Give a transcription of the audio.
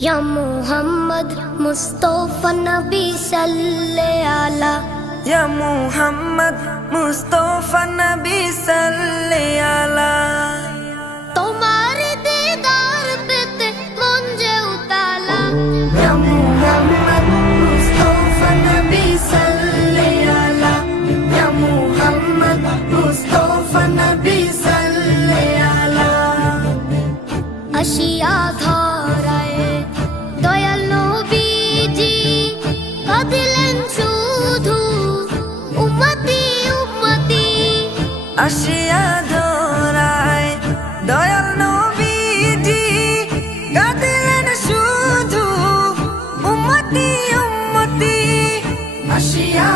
या मोहम्मद मुस्तफा नबी सल्ले आला। या मोहम्मद मुस्तफा नबी सल्ले आला। তোমার দিদার পেতে মন যে উতালা। या मोहम्मद मुस्तफा नबी सल्ले आला। या मोहम्मद मुस्तफा नबी सल्ले आला। আশিয়া ধরায় দয়াল নবীজি কাঁদিলেন শুধু উম্মতি উম্মতি। আশিয়া ধরায় দয়াল নবীজি কাঁদিলেন শুধু উম্মতি উম্মতি। আশিয়া